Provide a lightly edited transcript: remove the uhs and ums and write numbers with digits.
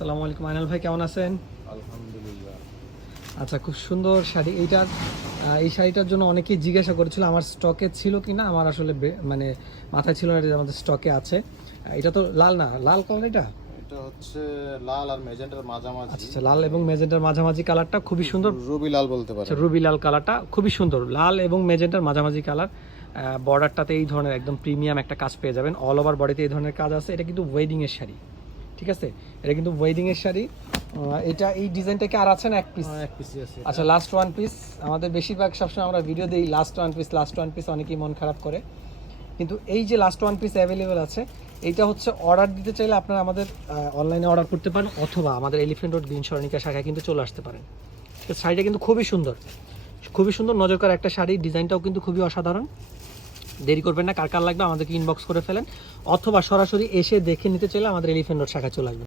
আসসালামু আলাইকুম আইনাল ভাই, কেমন আছেন? আলহামদুলিল্লাহ। আচ্ছা, খুব সুন্দর শাড়ি এইটার। এই শাড়িটার জন্য অনেকেই জিজ্ঞাসা করেছিল আমার স্টকে ছিল কিনা। আমার আসলে মানে মাথায় ছিল না যে আমাদের স্টকে আছে। এটা তো লাল না, লাল কালার এটা? এটা হচ্ছে লাল আর মেজেন্টার মাঝামাঝি। আচ্ছা, লাল এবং মেজেন্টার মাঝামাঝি কালারটা খুবই সুন্দর। রুবি লাল বলতে পারেন। আচ্ছা, রুবি লাল কালারটা খুবই সুন্দর, লাল এবং মেজেন্টার মাঝামাঝি কালার। বর্ডারটাতে এই ধরনের একদম প্রিমিয়াম একটা কাজ পেয়ে যাবেন। অল ওভার বডিতে এই ধরনের কাজ আছে। এটা কিন্তু ওয়েডিং এর শাড়ি, ঠিক আছে? এটা কিন্তু ওয়েডিং এর শাড়ি। এটা এই ডিজাইনটাকে আর আছে না এক পিস? এক পিসি আছে। আচ্ছা, লাস্ট ওয়ান পিস। আমাদের বেশিরভাগ সবসময় আমরা ভিডিও দিই last one piece, last one piece, অনেকেই মন খারাপ করে। কিন্তু এই যে লাস্ট ওয়ান পিস অ্যাভেলেবেল আছে, এইটা হচ্ছে অর্ডার দিতে চাইলে আপনারা আমাদের অনলাইনে অর্ডার করতে পারেন, অথবা আমাদের এলিফ্যান্ট রোড গ্রিন সরণিকা শাখায় কিন্তু চলে আসতে পারেন। তো শাড়িটা কিন্তু খুবই সুন্দর, খুবই সুন্দর, নজর করা একটা শাড়ি। ডিজাইনটাও কিন্তু খুবই অসাধারণ। দেরি করবেন না, কার কার লাগবে আমাদেরকে ইনবক্স করে ফেলেন, অথবা সরাসরি এসে দেখে নিতে চাইলে আমাদের এলিফ্যান্ট রোড শাখায় চলে আসবেন।